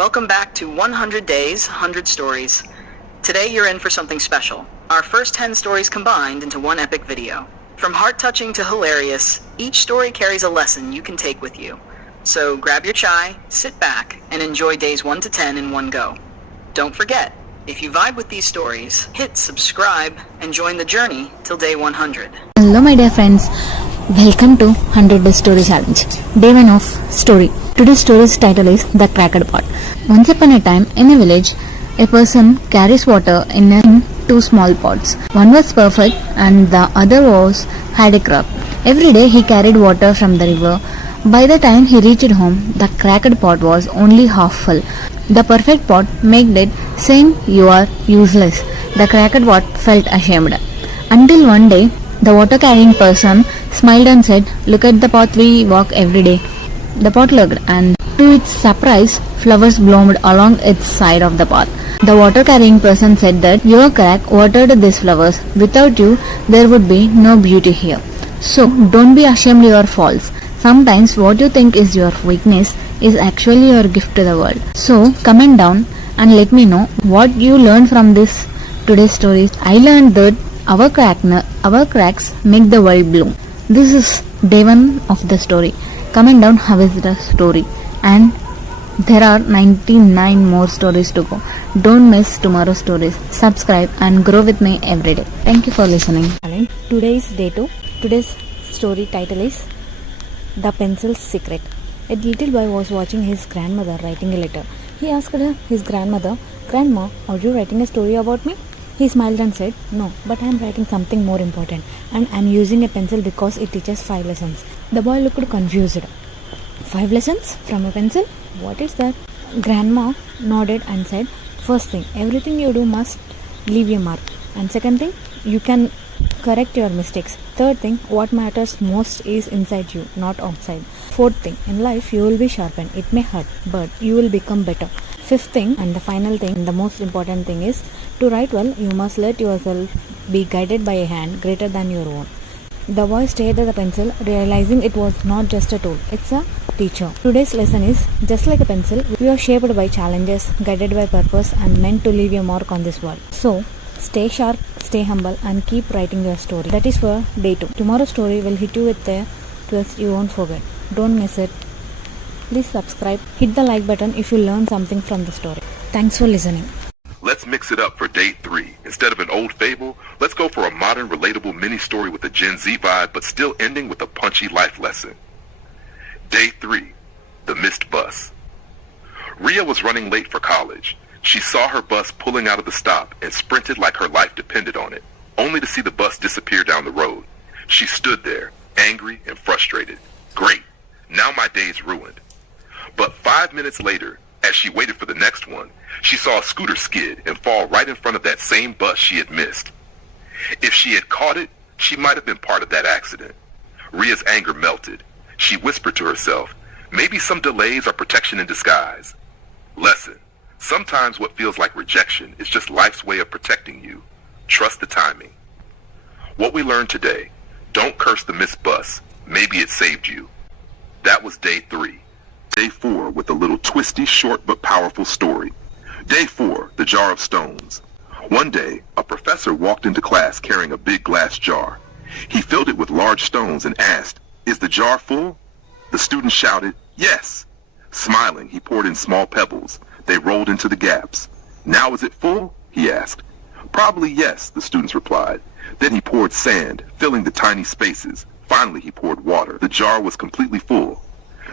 Welcome back to 100 Days, 100 Stories. Today you're in for something special. Our first 10 stories combined into one epic video. From heart-touching to hilarious, each story carries a lesson you can take with you. So grab your chai, sit back, and enjoy days 1 to 10 in one go. Don't forget, if you vibe with these stories, hit subscribe and join the journey till day 100. Hello my dear friends, welcome to 100 Day Story Challenge. Day 1 of story. Today's story's title is The Cracked Pot. Once upon a time, in a village, a person carries water in two small pots. One was perfect and the other had a crack. Every day he carried water from the river. By the time he reached home, the cracked pot was only half full. The perfect pot made it saying, "You are useless." The cracked pot felt ashamed. Until one day, the water carrying person smiled and said, "Look at the pot we walk every day." The pot looked, and to its surprise, flowers bloomed along its side of the path. The water carrying person said that your crack watered these flowers. Without you, there would be no beauty here. So, don't be ashamed you are false. Sometimes what you think is your weakness is actually your gift to the world. So, comment down and let me know what you learned from this today's stories. I learned that our cracks make the world bloom. This is day 1 of the story. Comment down how is the story, and there are 99 more stories to go. Don't miss tomorrow's stories. Subscribe and grow with me every day. Thank you for listening. Today is day 2. Today's story title is The Pencil's Secret. A little boy was watching his grandmother writing a letter. He asked his grandmother, "Grandma, are you writing a story about me?" He smiled and said, "No, but I am writing something more important, and I am using a pencil because it teaches 5 lessons." The boy looked confused. 5 lessons from a pencil? What is that? Grandma nodded and said, "First thing, everything you do must leave a mark. And second thing, you can correct your mistakes. Third thing, what matters most is inside you, not outside. Fourth thing, in life you will be sharpened. It may hurt, but you will become better. Fifth thing, and the final thing, and the most important thing is, to write well, you must let yourself be guided by a hand greater than your own." The boy stared at the pencil, realizing it was not just a tool, it's a teacher. Today's lesson is, just like a pencil, we are shaped by challenges, guided by purpose, and meant to leave a mark on this world. So, stay sharp, stay humble, and keep writing your story. That is for day 2. Tomorrow's story will hit you with a twist you won't forget. Don't miss it. Please subscribe. Hit the like button if you learned something from the story. Thanks for listening. Let's mix it up for day 3. Instead of an old fable, let's go for a modern, relatable mini-story with a Gen Z vibe, but still ending with a punchy life lesson. Day 3, The Missed Bus. Rhea was running late for college. She saw her bus pulling out of the stop and sprinted like her life depended on it, only to see the bus disappear down the road. She stood there, angry and frustrated. Great, now my day's ruined. But 5 minutes later, as she waited for the next one, she saw a scooter skid and fall right in front of that same bus she had missed. If she had caught it, she might have been part of that accident. Rhea's anger melted. She whispered to herself, maybe some delays are protection in disguise. Lesson: sometimes what feels like rejection is just life's way of protecting you. Trust the timing. What we learned today: don't curse the missed bus. Maybe it saved you. That was day 3. Day 4 with a little twisty, short but powerful story. Day 4, The Jar of Stones. One day, a professor walked into class carrying a big glass jar. He filled it with large stones and asked, "Is the jar full?" The students shouted, "Yes." Smiling, he poured in small pebbles. They rolled into the gaps. "Now is it full?" he asked. "Probably yes," the students replied. Then he poured sand, filling the tiny spaces. Finally, he poured water. The jar was completely full.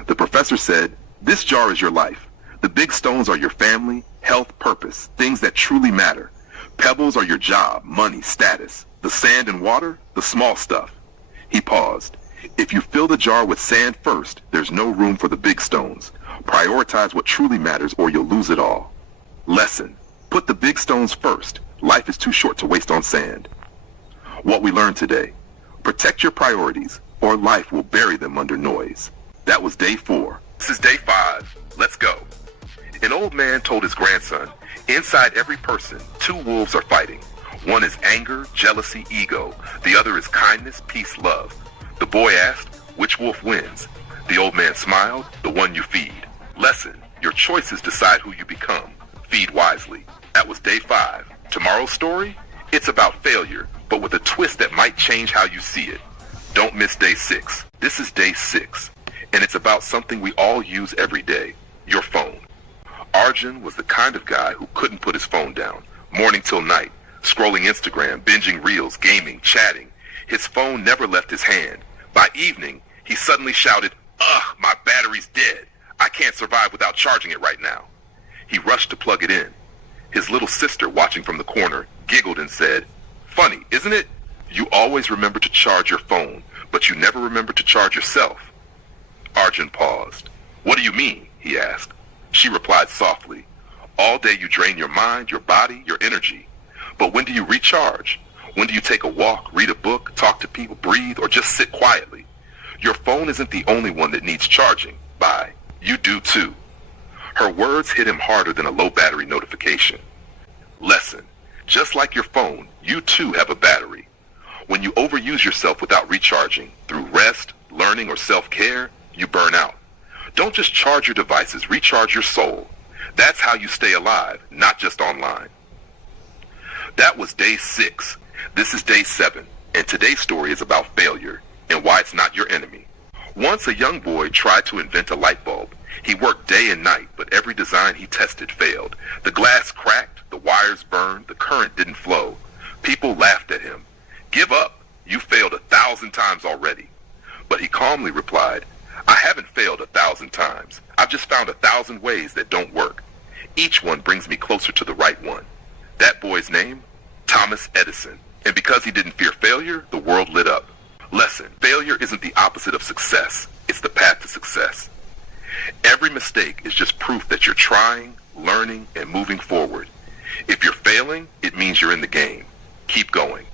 The professor said, "This jar is your life. The big stones are your family, health, purpose, things that truly matter. Pebbles are your job, money, status. The sand and water, the small stuff." He paused. "If you fill the jar with sand first, there's no room for the big stones. Prioritize what truly matters or you'll lose it all." Lesson: put the big stones first. Life is too short to waste on sand. What we learned today: protect your priorities or life will bury them under noise. That was day 4. This is day 5. Let's go. An old man told his grandson, inside every person, 2 wolves are fighting. One is anger, jealousy, ego. The other is kindness, peace, love. The boy asked, which wolf wins? The old man smiled, the one you feed. Lesson: Your choices decide who you become. Feed wisely. That was day 5. Tomorrow's story? It's about failure, but with a twist that might change how you see it. Don't miss day 6. This is day 6, and it's about something we all use every day, your phone. Arjun was the kind of guy who couldn't put his phone down, morning till night, scrolling Instagram, binging reels, gaming, chatting. His phone never left his hand. By evening, he suddenly shouted, "Ugh, my battery's dead. I can't survive without charging it right now." He rushed to plug it in. His little sister, watching from the corner, giggled and said, "Funny, isn't it? You always remember to charge your phone, but you never remember to charge yourself." Arjun paused. "What do you mean?" he asked. She replied softly, "All day you drain your mind, your body, your energy. But when do you recharge? When do you take a walk, read a book, talk to people, breathe, or just sit quietly? Your phone isn't the only one that needs charging. Bye. You do too." Her words hit him harder than a low battery notification. Lesson. Just like your phone, you too have a battery. When you overuse yourself without recharging, through rest, learning, or self-care, you burn out. Don't just charge your devices, recharge your soul. That's how you stay alive, not just online. That was day 6. This is day 7, and today's story is about failure and why it's not your enemy. Once a young boy tried to invent a light bulb. He worked day and night, but every design he tested failed. The glass cracked, the wires burned, the current didn't flow. People laughed at him. "Give up. You failed 1,000 times already." But he calmly replied, "I haven't failed 1,000 times. I've just found 1,000 ways that don't work. Each one brings me closer to the right one." That boy's name? Thomas Edison. And because he didn't fear failure, the world lit up. Lesson. Failure isn't the opposite of success. It's the path to success. Every mistake is just proof that you're trying, learning, and moving forward. If you're failing, it means you're in the game. Keep going.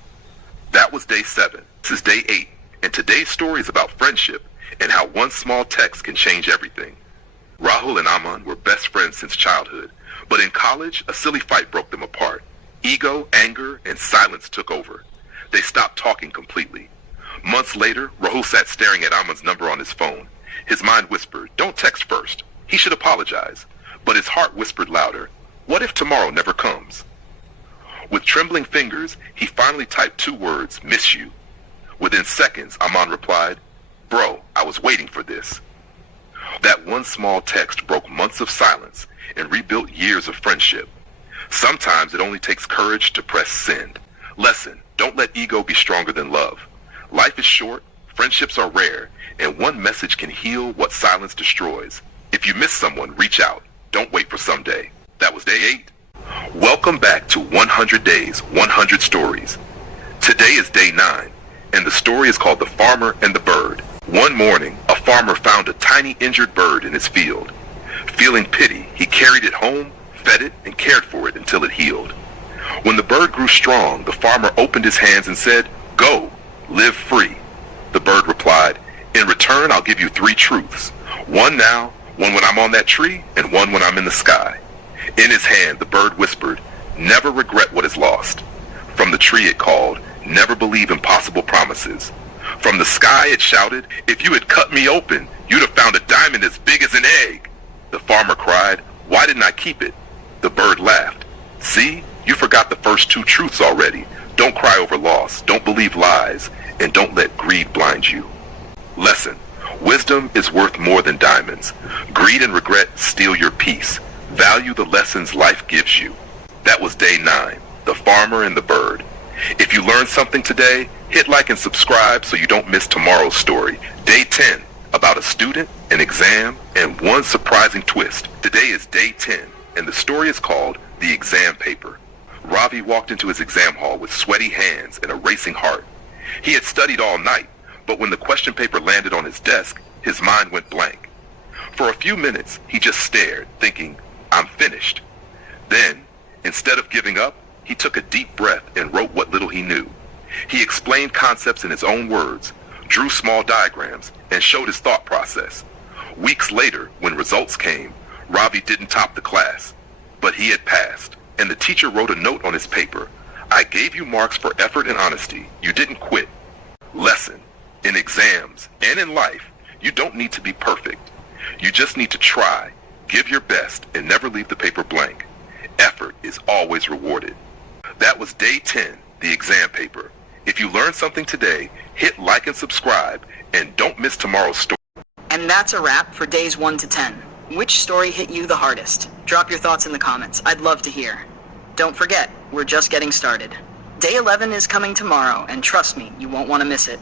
That was day 7. This is day 8, and today's story is about friendship and how one small text can change everything. Rahul and Aman were best friends since childhood, but in college, a silly fight broke them apart. Ego, anger, and silence took over. They stopped talking completely. Months later, Rahul sat staring at Aman's number on his phone. His mind whispered, "Don't text first. He should apologize." But his heart whispered louder, "What if tomorrow never comes?" With trembling fingers, he finally typed 2 words, "Miss you." Within seconds, Aman replied, "Bro, I was waiting for this." That one small text broke months of silence and rebuilt years of friendship. Sometimes it only takes courage to press send. Lesson, don't let ego be stronger than love. Life is short, friendships are rare, and one message can heal what silence destroys. If you miss someone, reach out. Don't wait for someday. That was day 8. Welcome back to 100 Days, 100 Stories. Today is day 9, and the story is called The Farmer and the Bird. One morning, a farmer found a tiny injured bird in his field. Feeling pity, he carried it home, fed it, and cared for it until it healed. When the bird grew strong, the farmer opened his hands and said, "Go, live free." The bird replied, "In return, I'll give you 3 truths. One now, one when I'm on that tree, and one when I'm in the sky." In his hand, the bird whispered, "Never regret what is lost." From the tree it called, "Never believe impossible promises." From the sky it shouted, "If you had cut me open, you'd have found a diamond as big as an egg." The farmer cried, "Why didn't I keep it?" The bird laughed. "See, you forgot the first 2 truths already. Don't cry over loss, don't believe lies, and don't let greed blind you." Lesson. Wisdom is worth more than diamonds. Greed and regret steal your peace. Value the lessons life gives you. That was day 9, The Farmer and the Bird. If you learned something today, hit like and subscribe so you don't miss tomorrow's story. Day 10, about a student, an exam, and one surprising twist. Today is day 10, and the story is called The Exam Paper. Ravi walked into his exam hall with sweaty hands and a racing heart. He had studied all night, but when the question paper landed on his desk, his mind went blank. For a few minutes, he just stared, thinking, "I'm finished." Then, instead of giving up, he took a deep breath and wrote what little he knew. He explained concepts in his own words, drew small diagrams, and showed his thought process. Weeks later, when results came, Ravi didn't top the class, but he had passed, and the teacher wrote a note on his paper. "I gave you marks for effort and honesty. You didn't quit." Lesson. In exams and in life, you don't need to be perfect. You just need to try, Give your best and never leave the paper blank. Effort is always rewarded. That was day 10, the exam paper. If you learned something today, hit like and subscribe, and don't miss tomorrow's story. And that's a wrap for days 1 to 10. Which story hit you the hardest? Drop your thoughts in the comments. I'd love to hear. Don't forget, we're just getting started. Day 11 is coming tomorrow, and trust me, you won't want to miss it.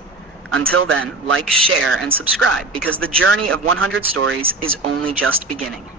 Until then, like, share, and subscribe, because the journey of 100 stories is only just beginning.